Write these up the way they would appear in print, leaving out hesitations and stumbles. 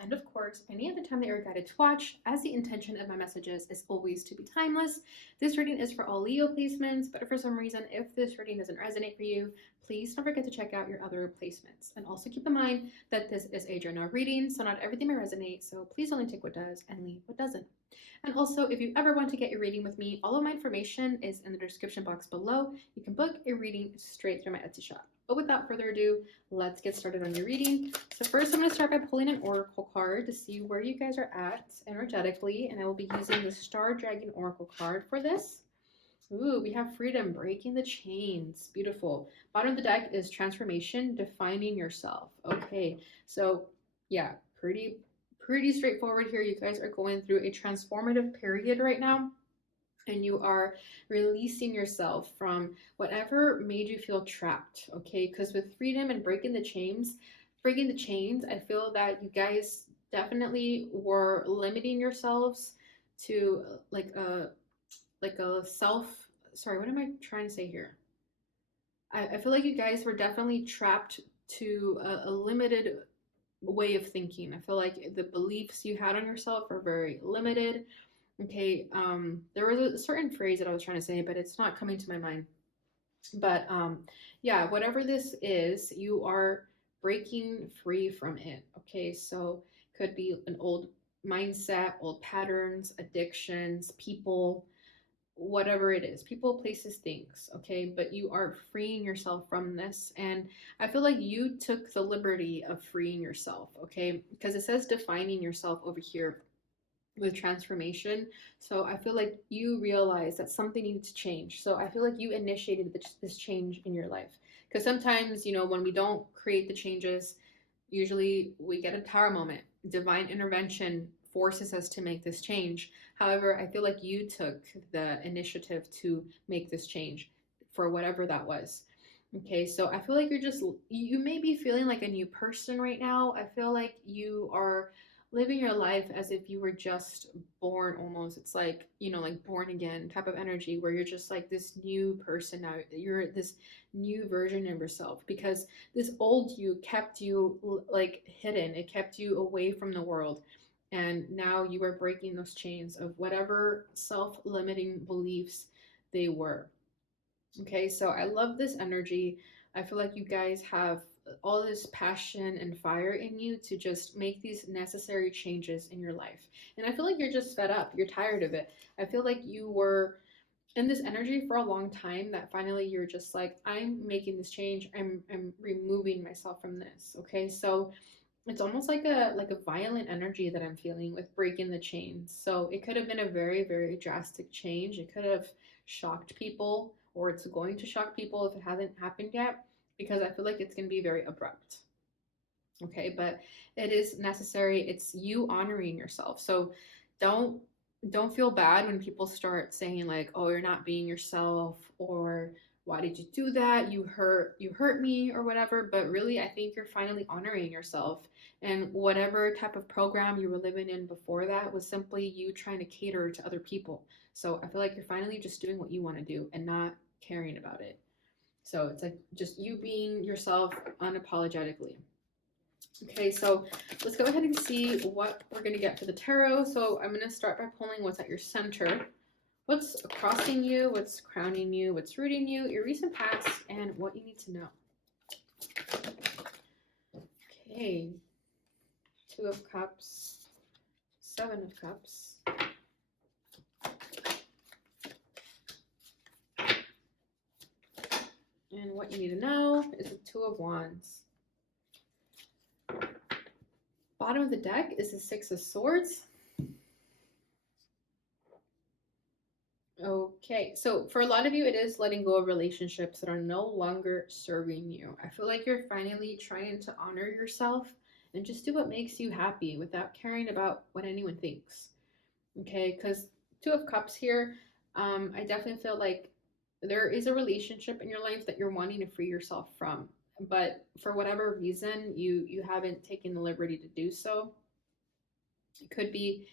and of course, any other time that you're guided to watch, as the intention of my messages is always to be timeless. This reading is for all Leo placements, but for some reason, if this reading doesn't resonate for you, please don't forget to check out your other placements. And also keep in mind that this is a general reading, so not everything may resonate, so please only take what does and leave what doesn't. And also, if you ever want to get your reading with me, all of my information is in the description box below. You can book a reading straight through my Etsy shop. But without further ado, let's get started on your reading. So first, I'm going to start by pulling an oracle card to see where you guys are at energetically, and I will be using the Star Dragon Oracle card for this. Ooh, we have freedom, breaking the chains. Beautiful. Bottom of the deck is transformation, defining yourself. Okay, so yeah, pretty straightforward here. You guys are going through a transformative period right now, and you are releasing yourself from whatever made you feel trapped. Okay, because with freedom and breaking the chains, I feel that you guys definitely were limiting yourselves to like a self, sorry, what am I trying to say here? I feel like you guys were definitely trapped to a limited way of thinking. I feel like the beliefs you had on yourself are very limited. Okay, there was a certain phrase that I was trying to say, but it's not coming to my mind. But yeah, whatever this is, you are breaking free from it. Okay, so could be an old mindset, old patterns, addictions, people, whatever it is, people, places, things. Okay, but you are freeing yourself from this, and I feel like you took the liberty of freeing yourself. Okay, because it says defining yourself over here with transformation. So I feel like you realize that something needed to change. So I feel like you initiated this change in your life, because sometimes, you know, when we don't create the changes, usually we get a tower moment. Divine intervention forces us to make this change. However, I feel like you took the initiative to make this change for whatever that was. Okay, so I feel like you may be feeling like a new person right now. I feel like you are living your life as if you were just born almost. It's like, you know, like born again type of energy where you're just like this new person now. You're this new version of yourself, because this old you kept you like hidden. It kept you away from the world. And now you are breaking those chains of whatever self-limiting beliefs they were. Okay, so I love this energy. I feel like you guys have all this passion and fire in you to just make these necessary changes in your life. And I feel like you're just fed up. You're tired of it. I feel like you were in this energy for a long time that finally you're just like, I'm making this change. I'm removing myself from this. Okay, so it's almost like a violent energy that I'm feeling with breaking the chains. So it could have been a very, very drastic change. It could have shocked people, or it's going to shock people if it hasn't happened yet, because I feel like it's going to be very abrupt. Okay, but it is necessary. It's you honoring yourself. So don't feel bad when people start saying like, "Oh, you're not being yourself," or "Why did you do that? You hurt me," or whatever. But really, I think you're finally honoring yourself. And whatever type of program you were living in before that was simply you trying to cater to other people. So I feel like you're finally just doing what you want to do and not caring about it. So it's like just you being yourself unapologetically. Okay, so let's go ahead and see what we're going to get for the tarot. So I'm going to start by pulling what's at your center, what's crossing you, what's crowning you, what's rooting you, your recent past, and what you need to know. Okay, 2 of Cups, 7 of Cups, and what you need to know is the 2 of Wands. Bottom of the deck is the 6 of Swords. Okay, so for a lot of you, it is letting go of relationships that are no longer serving you. I feel like you're finally trying to honor yourself and just do what makes you happy without caring about what anyone thinks. Okay, because 2 of Cups here, I definitely feel like there is a relationship in your life that you're wanting to free yourself from, but for whatever reason, you haven't taken the liberty to do so. It could be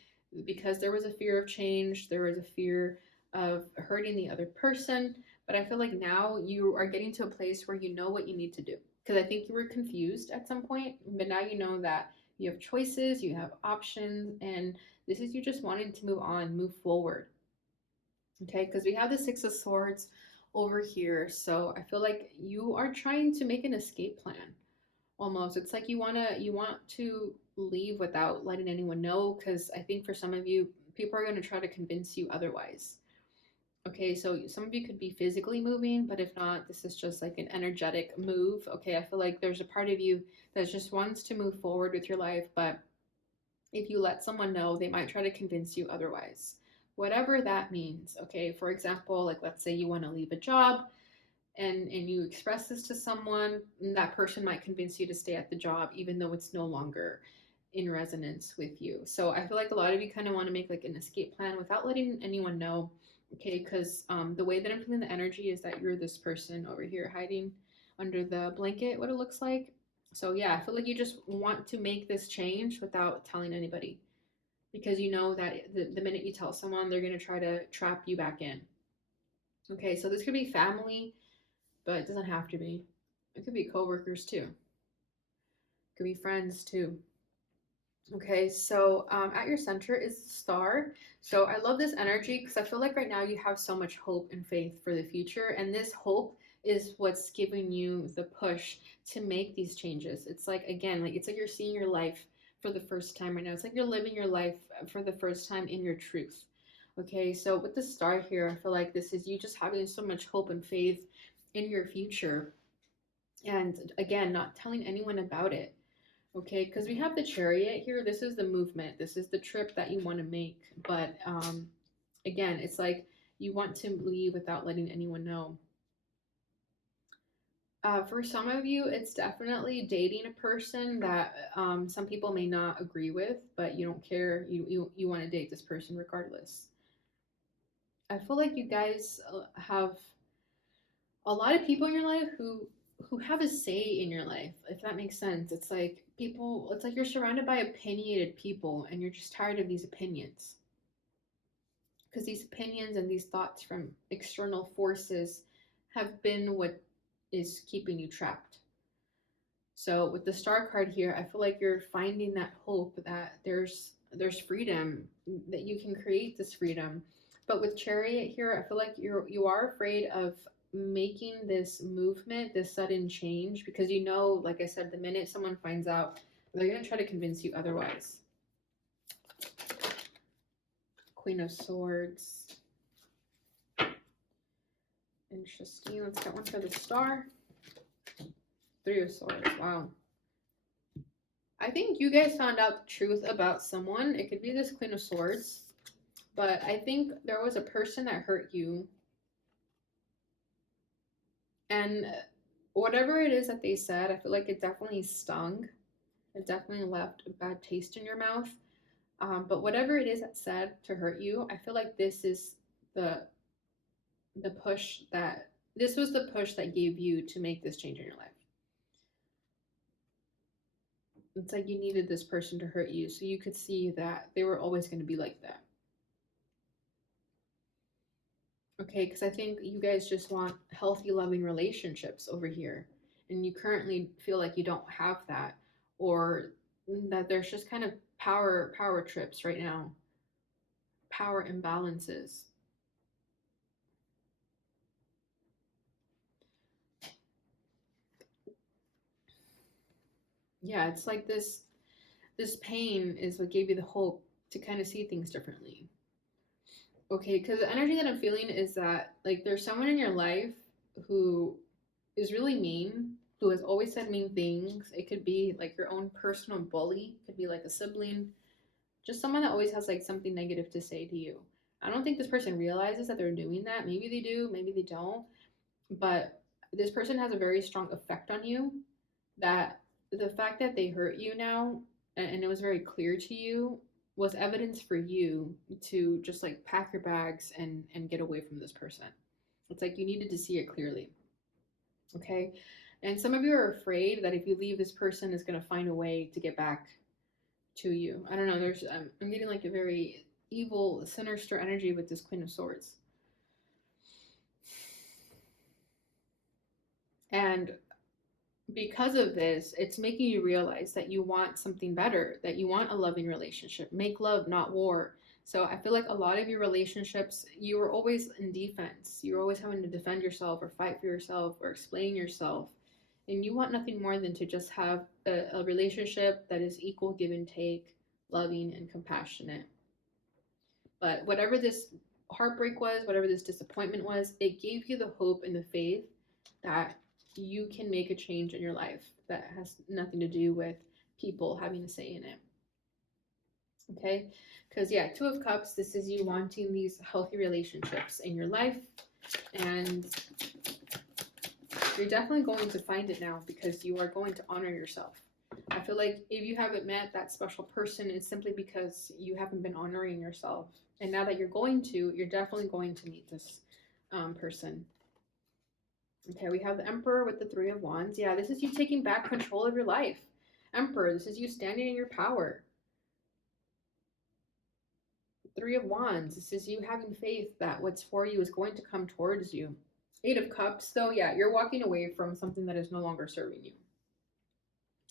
because there was a fear of change, there was a fear of hurting the other person, but I feel like now you are getting to a place where you know what you need to do. Because I think you were confused at some point, but now you know that You have choices, you have options, and this is you just wanting to move on, move forward. Okay, because we have the Six of Swords over here. So I feel like you are trying to make an escape plan almost. It's like you want to leave without letting anyone know, because I think for some of you, people are going to try to convince you otherwise. Okay, so some of you could be physically moving, but if not, this is just like an energetic move. Okay, I feel like there's a part of you that just wants to move forward with your life, but if you let someone know, they might try to convince you otherwise. Whatever that means. Okay, for example, like let's say you want to leave a job and you express this to someone, and that person might convince you to stay at the job even though it's no longer in resonance with you. So I feel like a lot of you kind of want to make like an escape plan without letting anyone know. Okay, because the way that I'm feeling the energy is that you're this person over here hiding under the blanket, what it looks like. So yeah, I feel like you just want to make this change without telling anybody, because you know that the minute you tell someone, they're going to try to trap you back in. Okay, so this could be family, but it doesn't have to be. It could be coworkers too. It could be friends too. Okay, so at your center is the star. So I love this energy because I feel like right now you have so much hope and faith for the future, and this hope is what's giving you the push to make these changes. It's like, again, like it's like you're seeing your life for the first time right now. It's like you're living your life for the first time in your truth. Okay, so with the star here, I feel like this is you just having so much hope and faith in your future, and again, not telling anyone about it. Okay, because we have the Chariot here. This is the movement. This is the trip that you want to make. But again, it's like you want to leave without letting anyone know. For some of you, it's definitely dating a person that some people may not agree with, but you don't care. You want to date this person regardless. I feel like you guys have a lot of people in your life who have a say in your life, if that makes sense. It's like people, it's like you're surrounded by opinionated people and you're just tired of these opinions, because these opinions and these thoughts from external forces have been what is keeping you trapped. So with the star card here, I feel like you're finding that hope that there's freedom, that you can create this freedom. But with Chariot here, I feel like you are afraid of making this movement, this sudden change, because you know, like I said, the minute someone finds out, they're going to try to convince you otherwise. Queen of Swords. Interesting. Let's get one for the star. Three of Swords. Wow. I think you guys found out the truth about someone. It could be this Queen of Swords, but I think there was a person that hurt you, and whatever it is that they said, I feel like it definitely stung. It definitely left a bad taste in your mouth. But whatever it is that said to hurt you, I feel like this is the push that this was the push that gave you to make this change in your life. It's like you needed this person to hurt you so you could see that they were always going to be like that. Okay, because I think you guys just want healthy, loving relationships over here, and you currently feel like you don't have that, or that there's just kind of power trips right now, power imbalances. Yeah, it's like this pain is what gave you the hope to kind of see things differently. Okay, because the energy that I'm feeling is that like there's someone in your life who is really mean, who has always said mean things. It could be like your own personal bully, it could be like a sibling, just someone that always has like something negative to say to you. I don't think this person realizes that they're doing that. Maybe they do, maybe they don't. But this person has a very strong effect on you, that the fact that they hurt you now, and it was very clear to you, was evidence for you to just like pack your bags and get away from this person. It's like you needed to see it clearly. Okay, and some of you are afraid that if you leave, this person is going to find a way to get back to you. I don't know, there's I'm getting like a very evil, sinister energy with this Queen of Swords. And because of this, it's making you realize that you want something better, that you want a loving relationship. Make love, not war. So I feel like a lot of your relationships, you were always in defense. You were always having to defend yourself or fight for yourself or explain yourself. And you want nothing more than to just have a relationship that is equal give and take, loving and compassionate. But whatever this heartbreak was, whatever this disappointment was, it gave you the hope and the faith that you can make a change in your life that has nothing to do with people having a say in it. Okay? Because, yeah, Two of Cups, this is you wanting these healthy relationships in your life. And you're definitely going to find it now because you are going to honor yourself. I feel like if you haven't met that special person, it's simply because you haven't been honoring yourself. And now that you're going to, you're definitely going to meet this person. Okay, we have the Emperor with the Three of Wands. Yeah, this is you taking back control of your life. Emperor, this is you standing in your power. Three of Wands, this is you having faith that what's for you is going to come towards you. Eight of Cups, though, yeah, you're walking away from something that is no longer serving you.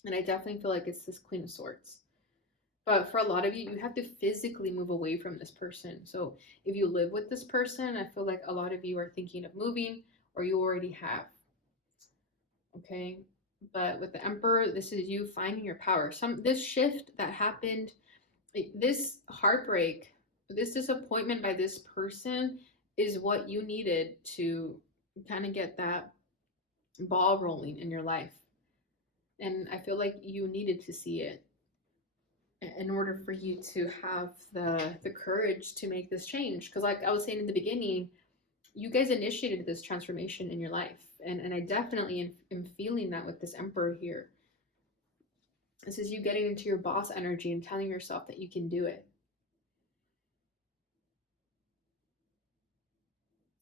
And I definitely feel like it's this Queen of Swords. But for a lot of you, you have to physically move away from this person. So if you live with this person, I feel like a lot of you are thinking of moving or you already have. Okay? But with the Emperor, this is you finding your power. This shift that happened, this heartbreak, this disappointment by this person is what you needed to kind of get that ball rolling in your life. And I feel like you needed to see it in order for you to have the courage to make this change. Because like I was saying in the beginning, you guys initiated this transformation in your life. And I definitely am feeling that with this Emperor here. This is you getting into your boss energy and telling yourself that you can do it.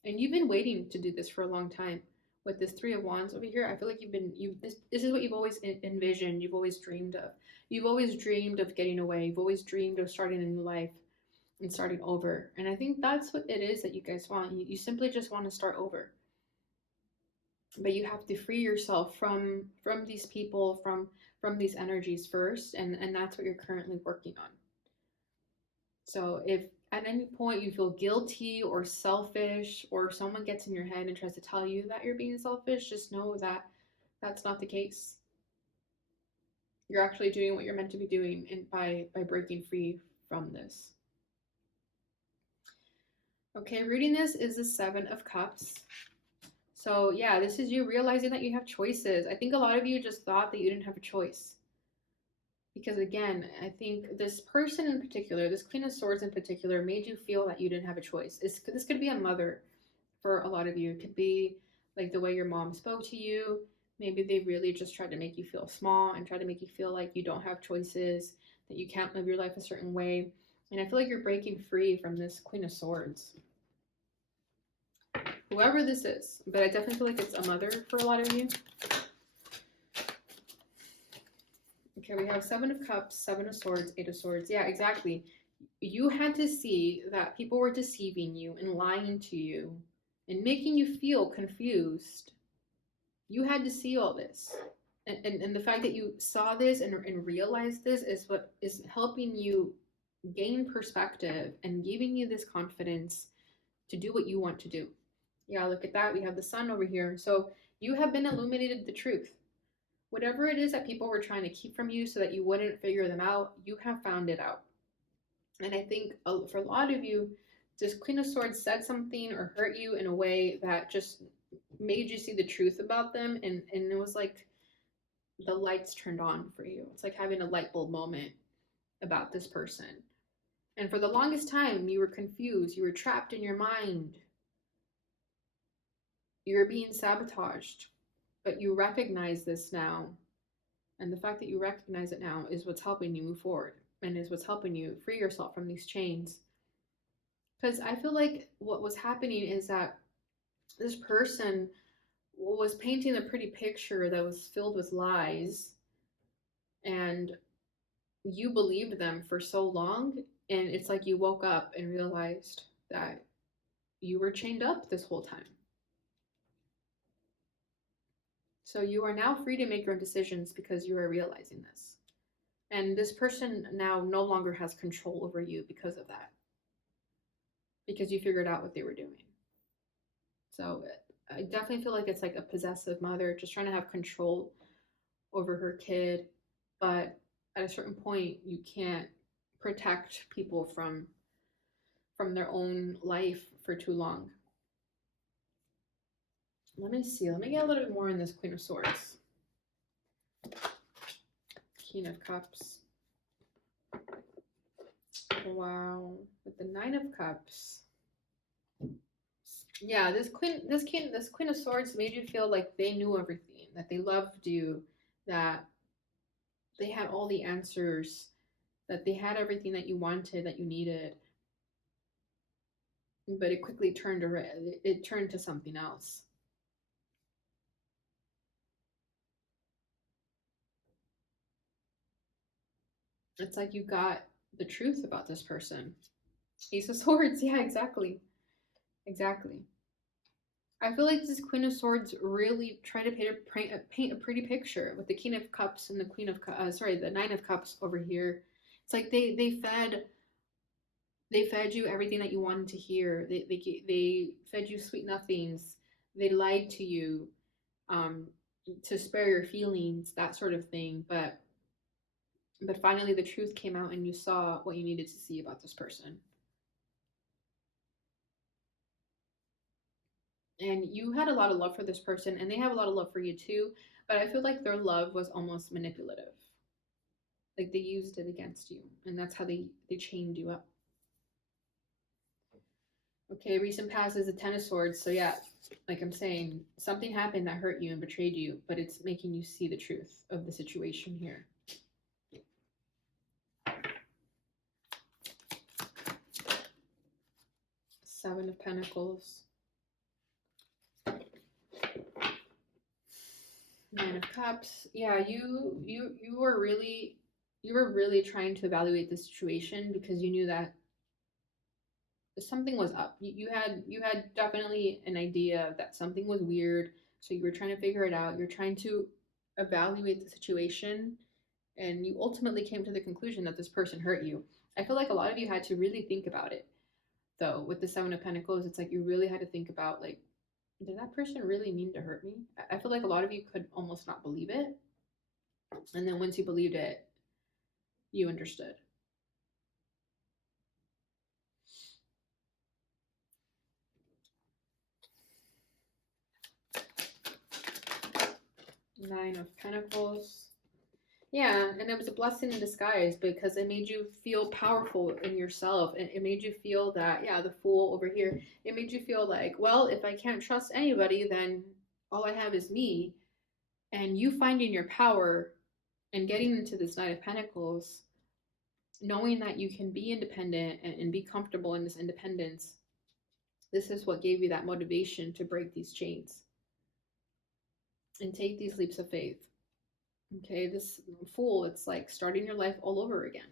And you've been waiting to do this for a long time. With this Three of Wands over here, I feel like this is what you've always envisioned, you've always dreamed of. You've always dreamed of getting away. You've always dreamed of starting a new life and starting over. And I think that's what it is that you guys want. You simply just want to start over. But you have to free yourself from these people, from these energies first, and that's what you're currently working on. So if at any point you feel guilty or selfish, or someone gets in your head and tries to tell you that you're being selfish, just know that that's not the case. You're actually doing what you're meant to be doing by breaking free from this. Okay, reading this is the Seven of Cups. So yeah, this is you realizing that you have choices. I think a lot of you just thought that you didn't have a choice. Because again, I think this person in particular, this Queen of Swords in particular, made you feel that you didn't have a choice. This could be a mother for a lot of you. It could be like the way your mom spoke to you. Maybe they really just tried to make you feel small and try to make you feel like you don't have choices, that you can't live your life a certain way. And I feel like you're breaking free from this Queen of Swords. Whoever this is, but I definitely feel like it's a mother for a lot of you. Okay, we have Seven of Cups, Seven of Swords, Eight of Swords. Yeah, exactly. You had to see that people were deceiving you and lying to you and making you feel confused. You had to see all this. And the fact that you saw this and realized this is what is helping you gain perspective and giving you this confidence to do what you want to do. Yeah, look at that. We have the sun over here. So you have been illuminated the truth. Whatever it is that people were trying to keep from you so that you wouldn't figure them out, you have found it out. And I think for a lot of you, this Queen of Swords said something or hurt you in a way that just made you see the truth about them. And it was like the lights turned on for you. It's like having a light bulb moment about this person. And for the longest time, you were confused. You were trapped in your mind. You were being sabotaged. But you recognize this now. And the fact that you recognize it now is what's helping you move forward and is what's helping you free yourself from these chains. Because I feel like what was happening is that this person was painting a pretty picture that was filled with lies, and you believed them for so long, and it's like you woke up and realized that you were chained up this whole time. So you are now free to make your own decisions because you are realizing this. And this person now no longer has control over you because of that. Because you figured out what they were doing. So I definitely feel like it's like a possessive mother just trying to have control over her kid. But at a certain point, you can't protect people from their own life for too long. Let me see. Let me get a little bit more in this Queen of Swords. King of Cups. Wow. With the Nine of Cups. Yeah, this Queen of Swords made you feel like they knew everything, that they loved you, that they had all the answers, that they had everything that you wanted, that you needed. But it quickly turned around. It turned to something else. It's like you got the truth about this person. Ace of Swords. Yeah, exactly. Exactly. I feel like this Queen of Swords really tried to paint a pretty picture with the King of Cups and the the Nine of Cups over here. It's like they fed you everything that you wanted to hear. They fed you sweet nothings. They lied to you, um, to spare your feelings, that sort of thing. But finally, the truth came out, and you saw what you needed to see about this person. And you had a lot of love for this person, and they have a lot of love for you too. But I feel like their love was almost manipulative. Like they used it against you, and that's how they chained you up. Okay, recent past is the Ten of Swords. So yeah, like I'm saying, something happened that hurt you and betrayed you, but it's making you see the truth of the situation here. Seven of Pentacles. Nine of Cups. Yeah, you were really trying to evaluate the situation because you knew that something was up. You had definitely an idea that something was weird, so you were trying to figure it out. You're trying to evaluate the situation, and you ultimately came to the conclusion that this person hurt you. I feel like a lot of you had to really think about it, though. With the Seven of Pentacles, it's like you really had to think about, like, did that person really mean to hurt me? I feel like a lot of you could almost not believe it, and then once you believed it, you understood. Nine of Pentacles. Yeah, and it was a blessing in disguise because it made you feel powerful in yourself. And it made you feel that, yeah, the Fool over here, it made you feel like, well, if I can't trust anybody, then all I have is me. And you finding your power and getting into this Knight of Pentacles, knowing that you can be independent and be comfortable in this independence, this is what gave you that motivation to break these chains and take these leaps of faith. Okay, this Fool, it's like starting your life all over again.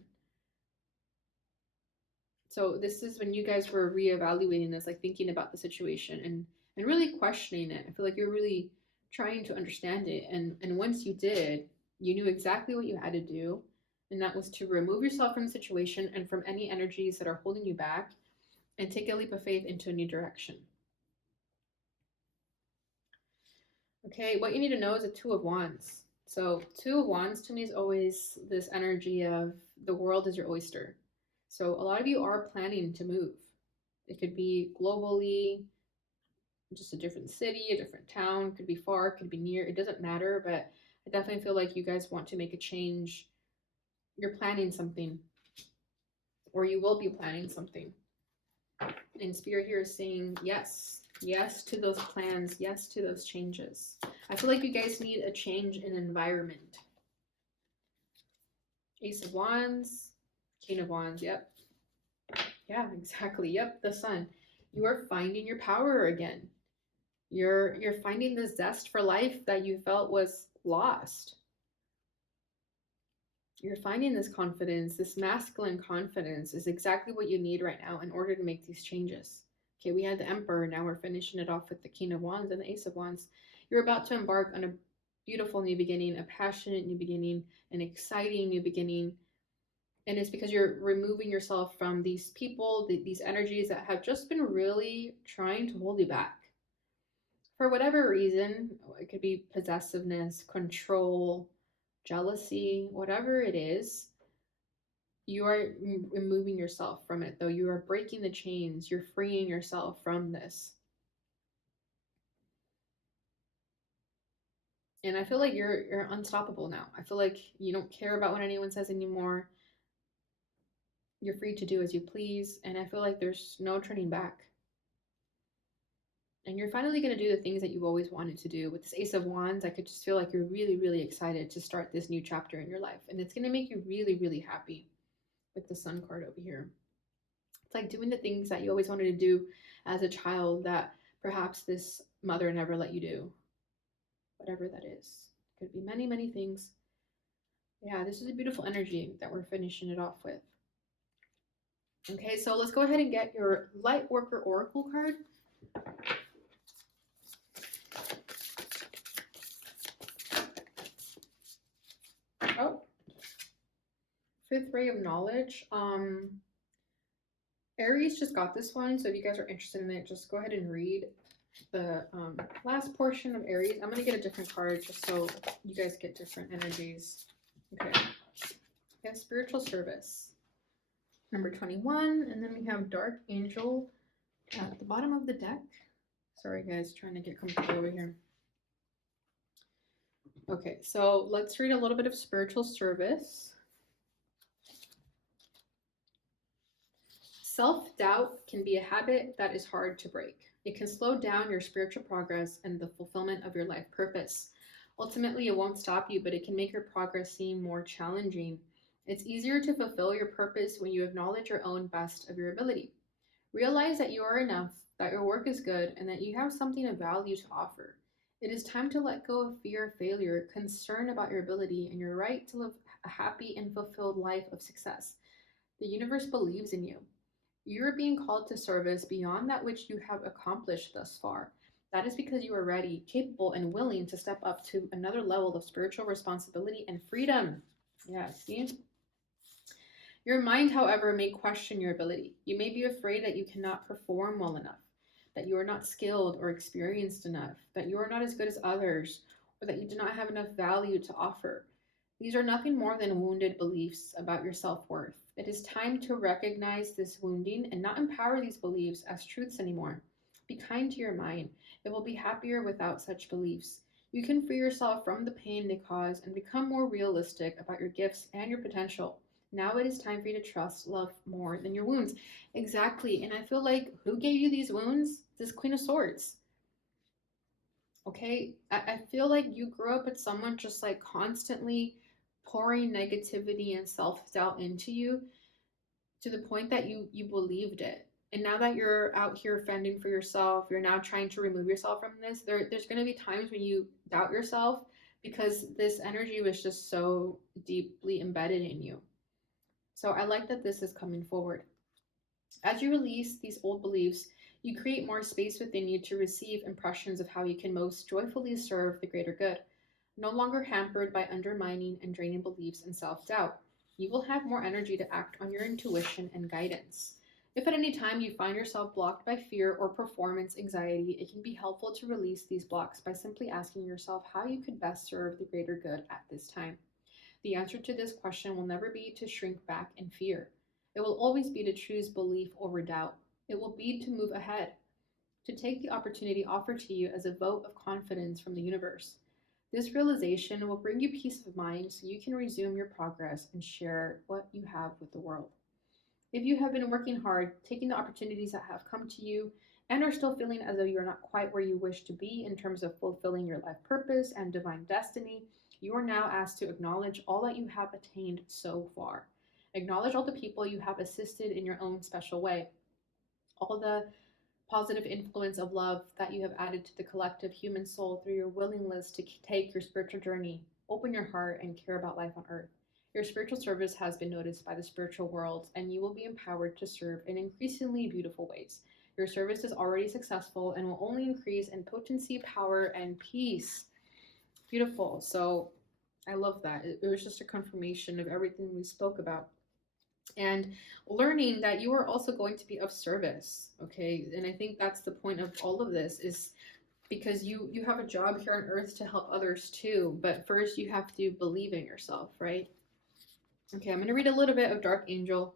So this is when you guys were reevaluating this, like thinking about the situation and really questioning it. I feel like you're really trying to understand it. And once you did, you knew exactly what you had to do. And that was to remove yourself from the situation and from any energies that are holding you back and take a leap of faith into a new direction. Okay, what you need to know is a Two of Wands. So Two of Wands to me is always this energy of the world is your oyster. So a lot of you are planning to move. It could be globally, just a different city, a different town, could be far, could be near. It doesn't matter, but I definitely feel like you guys want to make a change. You're planning something, or you will be planning something. And Spirit here is saying yes. Yes to those plans. Yes to those changes. I feel like you guys need a change in environment. Ace of Wands. King of Wands. Yep. Yeah, exactly. Yep, the Sun. You are finding your power again. You're finding the zest for life that you felt was lost. You're finding this confidence, this masculine confidence is exactly what you need right now in order to make these changes. Okay, we had the Emperor, now we're finishing it off with the King of Wands and the Ace of Wands. You're about to embark on beautiful new beginning, a passionate new beginning, an exciting new beginning. And it's because you're removing yourself from these people, these energies that have just been really trying to hold you back. For whatever reason, it could be possessiveness, control, jealousy, whatever it is, you are removing yourself from it, though. You are breaking the chains, you're freeing yourself from this. And I feel like you're unstoppable now. I feel like you don't care about what anyone says anymore. You're free to do as you please, and I feel like there's no turning back. And you're finally going to do the things that you've always wanted to do. With this Ace of Wands, I could just feel like you're really, really excited to start this new chapter in your life. And it's going to make you really, really happy with the Sun card over here. It's like doing the things that you always wanted to do as a child that perhaps this mother never let you do. Whatever that is. Could be many, many things. Yeah, this is a beautiful energy that we're finishing it off with. Okay, so let's go ahead and get your Light Worker Oracle card. Oh, Fifth Ray of Knowledge. Aries just got this one, so if you guys are interested in it, just go ahead and read the last portion of Aries. I'm going to get a different card just so you guys get different energies. Okay. Yeah, Spiritual Service. Number 21, and then we have Dark Angel at the bottom of the deck. Sorry guys, trying to get comfortable over here. Okay, so let's read a little bit of Spiritual Service. Self-doubt can be a habit that is hard to break. It can slow down your spiritual progress and the fulfillment of your life purpose. Ultimately, it won't stop you, but it can make your progress seem more challenging. It's easier to fulfill your purpose when you acknowledge your own best of your ability. Realize that you are enough, that your work is good, and that you have something of value to offer. It is time to let go of fear of failure, concern about your ability, and your right to live a happy and fulfilled life of success. The universe believes in you. You are being called to service beyond that which you have accomplished thus far. That is because you are ready, capable, and willing to step up to another level of spiritual responsibility and freedom. Yeah, see? Your mind, however, may question your ability. You may be afraid that you cannot perform well enough, that you are not skilled or experienced enough, that you are not as good as others, or that you do not have enough value to offer. These are nothing more than wounded beliefs about your self-worth. It is time to recognize this wounding and not empower these beliefs as truths anymore. Be kind to your mind. It will be happier without such beliefs. You can free yourself from the pain they cause and become more realistic about your gifts and your potential. Now it is time for you to trust love more than your wounds. Exactly. And I feel like, who gave you these wounds? This Queen of Swords. Okay? I feel like you grew up with someone just like constantly pouring negativity and self-doubt into you to the point that you believed it. And now that you're out here fending for yourself, you're now trying to remove yourself from this. There's going to be times when you doubt yourself because this energy was just so deeply embedded in you. So I like that this is coming forward. As you release these old beliefs, you create more space within you to receive impressions of how you can most joyfully serve the greater good. No longer hampered by undermining and draining beliefs and self-doubt, you will have more energy to act on your intuition and guidance. If at any time you find yourself blocked by fear or performance anxiety, it can be helpful to release these blocks by simply asking yourself how you could best serve the greater good at this time. The answer to this question will never be to shrink back in fear. It will always be to choose belief over doubt. It will be to move ahead, to take the opportunity offered to you as a vote of confidence from the universe. This realization will bring you peace of mind so you can resume your progress and share what you have with the world. If you have been working hard, taking the opportunities that have come to you, and are still feeling as though you're not quite where you wish to be in terms of fulfilling your life purpose and divine destiny, you are now asked to acknowledge all that you have attained so far. Acknowledge all the people you have assisted in your own special way, all the positive influence of love that you have added to the collective human soul through your willingness to take your spiritual journey, open your heart, and care about life on earth. Your spiritual service has been noticed by the spiritual world, and you will be empowered to serve in increasingly beautiful ways. Your service is already successful and will only increase in potency, power, and peace. Beautiful. So I love that. It was just a confirmation of everything we spoke about. And learning that you are also going to be of service. Okay. And I think that's the point of all of this, is because you have a job here on earth to help others too. But first you have to believe in yourself, right? Okay, I'm going to read a little bit of Dark Angel.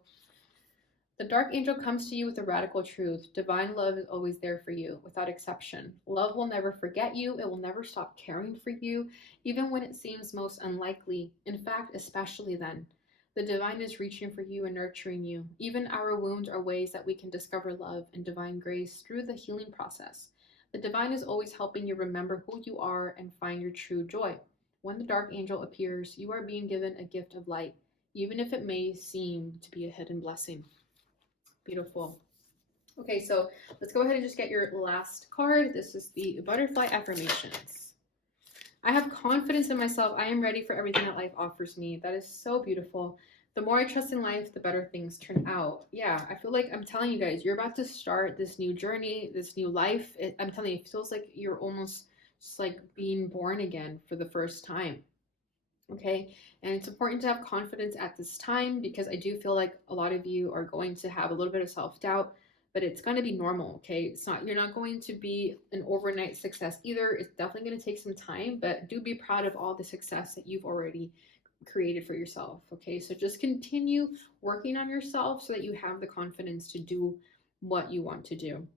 The Dark Angel comes to you with a radical truth. Divine love is always there for you, without exception. Love will never forget you. It will never stop caring for you, even when it seems most unlikely. In fact, especially then. The divine is reaching for you and nurturing you. Even our wounds are ways that we can discover love and divine grace through the healing process. The divine is always helping you remember who you are and find your true joy. When the Dark Angel appears, you are being given a gift of light, even if it may seem to be a hidden blessing. Beautiful. Okay, so let's go ahead and just get your last card. This is the Butterfly Affirmations. I have confidence in myself. I am ready for everything that life offers me. That is so beautiful. The more I trust in life, the better things turn out. Yeah, I feel like I'm telling you guys, you're about to start this new journey, this new life. I'm telling you, it feels like you're almost just like being born again for the first time. Okay, and it's important to have confidence at this time, because I do feel like a lot of you are going to have a little bit of self-doubt, but it's going to be normal. Okay, it's not, you're not going to be an overnight success either. It's definitely going to take some time, but do be proud of all the success that you've already created for yourself. Okay, so just continue working on yourself so that you have the confidence to do what you want to do.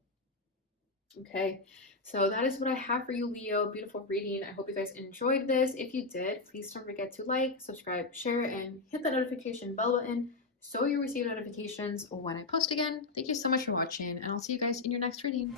Okay, so that is what I have for you, Leo. Beautiful reading. I hope you guys enjoyed this. If you did, please don't forget to like, subscribe, share, and hit the notification bell button so you receive notifications when I post again. Thank you so much for watching, and I'll see you guys in your next reading.